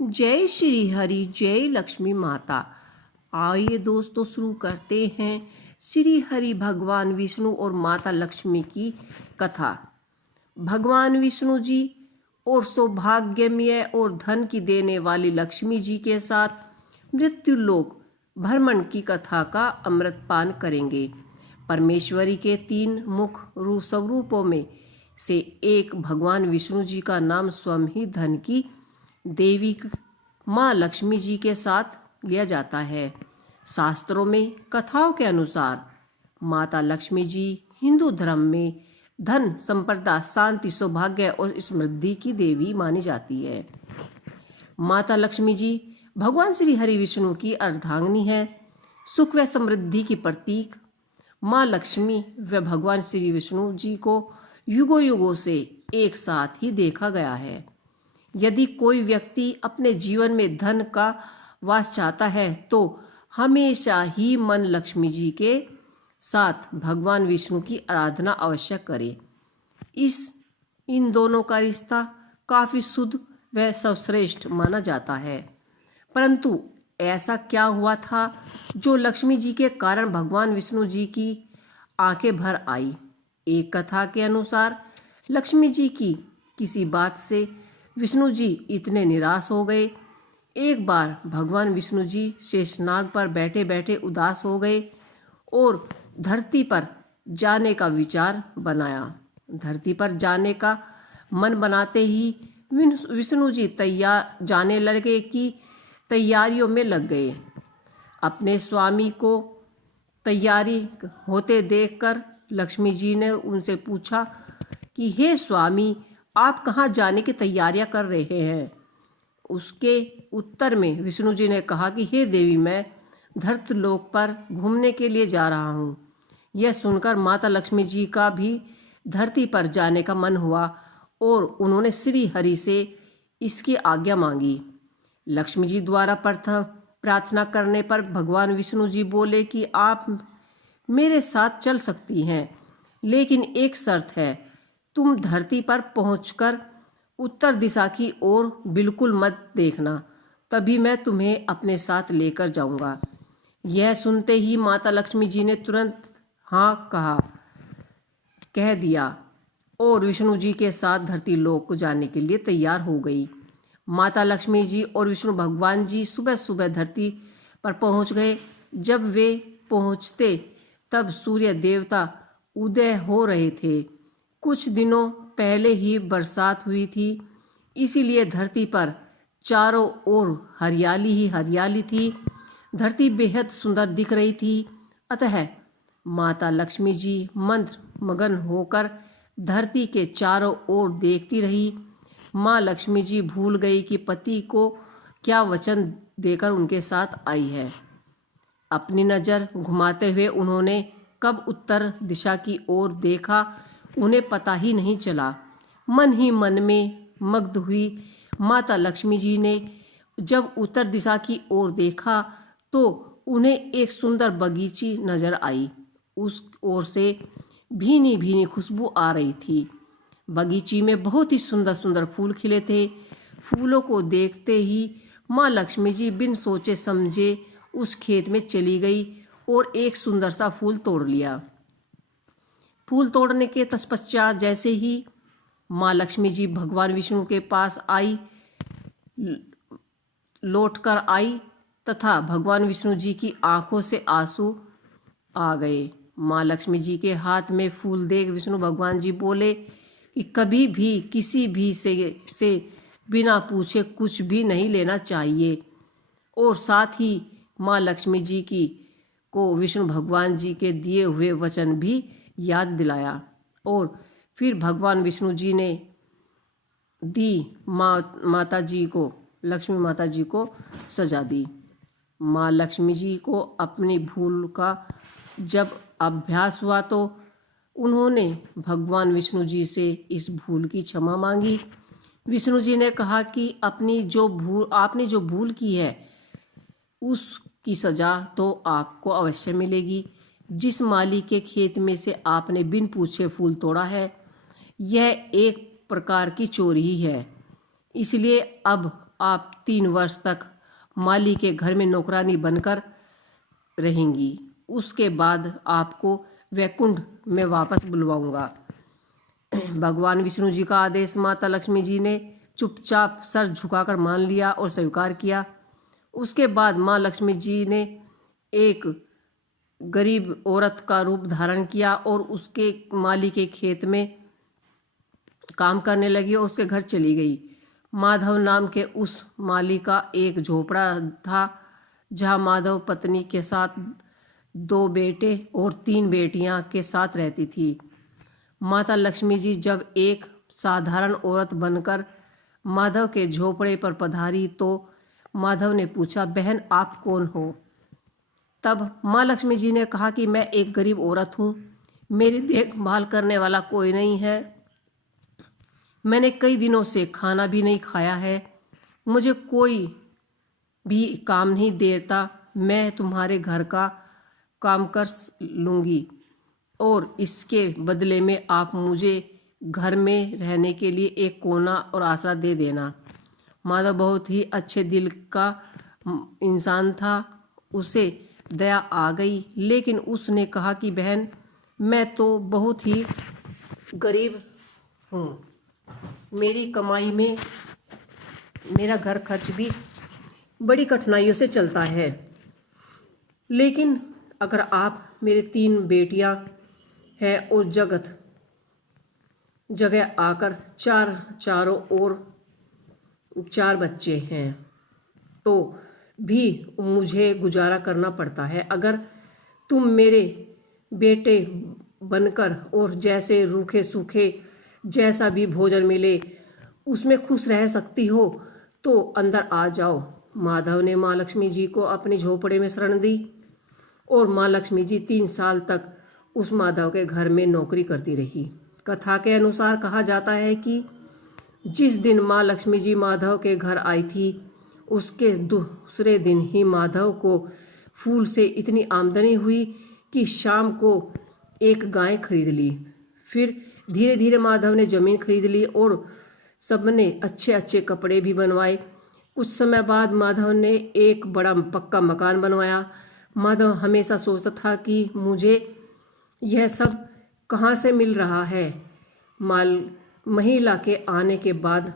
जय श्री हरि, जय लक्ष्मी माता। आइए दोस्तों, शुरू करते हैं श्री हरि भगवान विष्णु और माता लक्ष्मी की कथा। भगवान विष्णु जी और सौभाग्यमय और धन की देने वाली लक्ष्मी जी के साथ मृत्युलोक भ्रमण की कथा का अमृतपान करेंगे। परमेश्वरी के 3 मुख स्वरूपों में से एक भगवान विष्णु जी का नाम स्वयं ही धन की देवी माँ लक्ष्मी जी के साथ लिया जाता है। शास्त्रों में कथाओं के अनुसार माता लक्ष्मी जी हिंदू धर्म में धन, संपदा, शांति, सौभाग्य और समृद्धि की देवी मानी जाती है। माता लक्ष्मी जी भगवान श्री हरि विष्णु की अर्धांगिनी है, सुख व समृद्धि की प्रतीक। माँ लक्ष्मी व भगवान श्री विष्णु जी को युगों युगों से एक साथ ही देखा गया है। यदि कोई व्यक्ति अपने जीवन में धन का वास चाहता है तो हमेशा ही मन लक्ष्मी जी के साथ भगवान विष्णु की आराधना अवश्य करे। इन दोनों का रिश्ता काफ़ी शुद्ध व सर्वश्रेष्ठ माना जाता है। परंतु ऐसा क्या हुआ था जो लक्ष्मी जी के कारण भगवान विष्णु जी की आंखें भर आई। एक कथा के अनुसार लक्ष्मी जी की किसी बात से विष्णु जी इतने निराश हो गए। एक बार भगवान विष्णु जी शेषनाग पर बैठे बैठे उदास हो गए और धरती पर जाने का विचार बनाया। धरती पर जाने का मन बनाते ही विष्णु जी जाने लगे कि तैयारियों में लग गए। अपने स्वामी को तैयारी होते देखकर लक्ष्मी जी ने उनसे पूछा कि हे स्वामी, आप कहाँ जाने की तैयारियां कर रहे हैं। उसके उत्तर में विष्णु जी ने कहा कि हे देवी, मैं धरतीलोक पर घूमने के लिए जा रहा हूँ। यह सुनकर माता लक्ष्मी जी का भी धरती पर जाने का मन हुआ और उन्होंने श्री हरि से इसकी आज्ञा मांगी। लक्ष्मी जी द्वारा प्रथम प्रार्थना करने पर भगवान विष्णु जी बोले कि आप मेरे साथ चल सकती हैं, लेकिन एक शर्त है, तुम धरती पर पहुंचकर उत्तर दिशा की ओर बिल्कुल मत देखना, तभी मैं तुम्हें अपने साथ लेकर जाऊंगा। यह सुनते ही माता लक्ष्मी जी ने तुरंत हाँ कह दिया और विष्णु जी के साथ धरती लोक को जाने के लिए तैयार हो गई। माता लक्ष्मी जी और विष्णु भगवान जी सुबह सुबह धरती पर पहुंच गए। जब वे पहुंचते तब सूर्य देवता उदय हो रहे थे। कुछ दिनों पहले ही बरसात हुई थी, इसीलिए धरती पर चारों ओर हरियाली ही हरियाली थी। धरती बेहद सुंदर दिख रही थी। अतः माता लक्ष्मी जी मगन होकर धरती के चारों ओर देखती रही। माँ लक्ष्मी जी भूल गई कि पति को क्या वचन देकर उनके साथ आई है। अपनी नज़र घुमाते हुए उन्होंने कब उत्तर दिशा की ओर देखा, उन्हें पता ही नहीं चला। मन ही मन में मग्न हुई माता लक्ष्मी जी ने जब उत्तर दिशा की ओर देखा तो उन्हें एक सुंदर बगीची नजर आई। उस ओर से भीनी भीनी खुशबू आ रही थी। बगीची में बहुत ही सुंदर सुंदर फूल खिले थे। फूलों को देखते ही माँ लक्ष्मी जी बिन सोचे समझे उस खेत में चली गई और एक सुंदर सा फूल तोड़ लिया। फूल तोड़ने के तत्पश्चात जैसे ही माँ लक्ष्मी जी भगवान विष्णु के पास लौटकर आई तथा भगवान विष्णु जी की आंखों से आंसू आ गए। माँ लक्ष्मी जी के हाथ में फूल देख विष्णु भगवान जी बोले कि कभी भी किसी भी से बिना पूछे कुछ भी नहीं लेना चाहिए। और साथ ही माँ लक्ष्मी जी को विष्णु भगवान जी के दिए हुए वचन भी याद दिलाया और फिर भगवान विष्णु जी ने माता जी को लक्ष्मी माता जी को सजा दी। माँ लक्ष्मी जी को अपनी भूल का जब अभ्यास हुआ तो उन्होंने भगवान विष्णु जी से इस भूल की क्षमा मांगी। विष्णु जी ने कहा कि आपने जो भूल की है उसकी सजा तो आपको अवश्य मिलेगी। जिस माली के खेत में से आपने बिन पूछे फूल तोड़ा है, यह एक प्रकार की चोरी ही है, इसलिए अब आप 3 वर्ष तक माली के घर में नौकरानी बनकर रहेंगी। उसके बाद आपको वैकुंठ में वापस बुलवाऊंगा। भगवान विष्णु जी का आदेश माता लक्ष्मी जी ने चुपचाप सर झुकाकर मान लिया और स्वीकार किया। उसके बाद माँ लक्ष्मी जी ने एक गरीब औरत का रूप धारण किया और उसके माली के खेत में काम करने लगी और उसके घर चली गई। माधव नाम के उस माली का एक झोपड़ा था जहाँ माधव पत्नी के साथ 2 बेटे और 3 बेटियां के साथ रहती थी। माता लक्ष्मी जी जब एक साधारण औरत बनकर माधव के झोपड़े पर पधारी तो माधव ने पूछा, बहन आप कौन हो? तब माँ लक्ष्मी जी ने कहा कि मैं एक गरीब औरत हूँ, मेरी देखभाल करने वाला कोई नहीं है, मैंने कई दिनों से खाना भी नहीं खाया है, मुझे कोई भी काम नहीं देता, मैं तुम्हारे घर का काम कर लूँगी और इसके बदले में आप मुझे घर में रहने के लिए एक कोना और आसरा दे देना। माधव बहुत ही अच्छे दिल का इंसान था, उसे दया आ गई, लेकिन उसने कहा कि बहन मैं तो बहुत ही गरीब हूँ, मेरी कमाई में मेरा घर खर्च भी बड़ी कठिनाइयों से चलता है, लेकिन अगर आप मेरे 3 बेटियां हैं और जगह आकर चारों ओर 4 बच्चे हैं तो भी मुझे गुजारा करना पड़ता है। अगर तुम मेरे बेटे बनकर और जैसे रूखे सूखे जैसा भी भोजन मिले उसमें खुश रह सकती हो तो अंदर आ जाओ। माधव ने माँ लक्ष्मी जी को अपने झोपड़े में शरण दी और माँ लक्ष्मी जी 3 साल तक उस माधव के घर में नौकरी करती रही। कथा के अनुसार कहा जाता है कि जिस दिन माँ लक्ष्मी जी माधव के घर आई थी उसके दूसरे दिन ही माधव को फूल से इतनी आमदनी हुई कि शाम को एक गाय खरीद ली। फिर धीरे धीरे माधव ने ज़मीन खरीद ली और सबने अच्छे अच्छे कपड़े भी बनवाए। कुछ समय बाद माधव ने एक बड़ा पक्का मकान बनवाया। माधव हमेशा सोचता था कि मुझे यह सब कहाँ से मिल रहा है, महिला के आने के बाद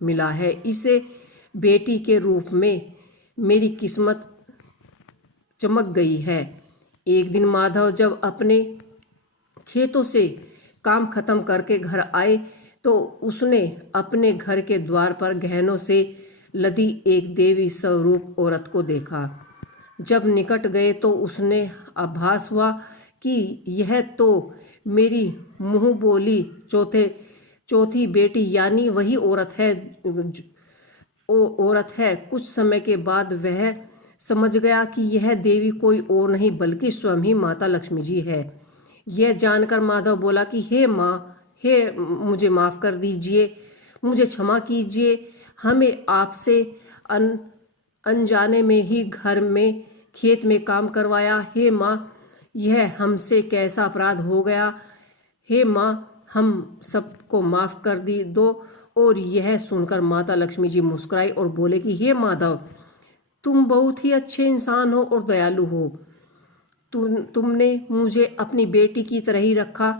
मिला है, इसे बेटी के रूप में मेरी किस्मत चमक गई है। एक दिन माधव जब अपने खेतों से काम खत्म करके घर आए तो उसने अपने घर के द्वार पर गहनों से लदी एक देवी स्वरूप औरत को देखा। जब निकट गए तो उसने आभास हुआ कि यह तो मेरी मुँह बोली चौथी बेटी यानी वही औरत है। कुछ समय के बाद वह समझ गया कि यह देवी कोई और नहीं बल्कि स्वयं ही माता लक्ष्मी जी है। यह जानकर माधव बोला कि हे माँ, हे मुझे माफ़ कर दीजिए, मुझे क्षमा कीजिए, हमें आपसे अनजाने में ही घर में खेत में काम करवाया। हे माँ, यह हमसे कैसा अपराध हो गया, हे माँ हम सबको माफ़ कर दो। और यह सुनकर माता लक्ष्मी जी मुस्कुराई और बोले कि हे माधव, तुम बहुत ही अच्छे इंसान हो और दयालु हो, तुमने मुझे अपनी बेटी की तरह ही रखा,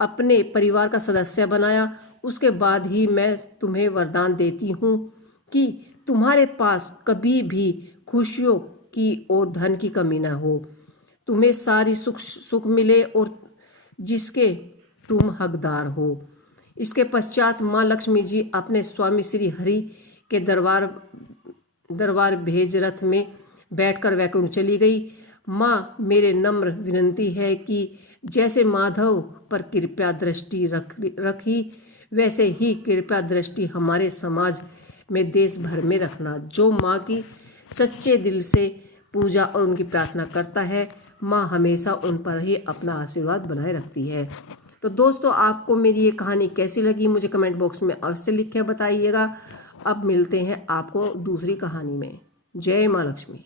अपने परिवार का सदस्य बनाया। उसके बाद ही मैं तुम्हें वरदान देती हूँ कि तुम्हारे पास कभी भी खुशियों की और धन की कमी ना हो, तुम्हें सारी सुख मिले और जिसके तुम हकदार हो। इसके पश्चात माँ लक्ष्मी जी अपने स्वामी श्री हरि के दरबार भेज रथ में बैठकर वैकुंठ चली गई। माँ, मेरे नम्र विनती है कि जैसे माधव पर कृपा दृष्टि रखी वैसे ही कृपा दृष्टि हमारे समाज में देश भर में रखना। जो माँ की सच्चे दिल से पूजा और उनकी प्रार्थना करता है, माँ हमेशा उन पर ही अपना आशीर्वाद बनाए रखती है। तो दोस्तों, आपको मेरी ये कहानी कैसी लगी मुझे कमेंट बॉक्स में अवश्य लिख के बताइएगा। अब मिलते हैं आपको दूसरी कहानी में। जय माँ लक्ष्मी।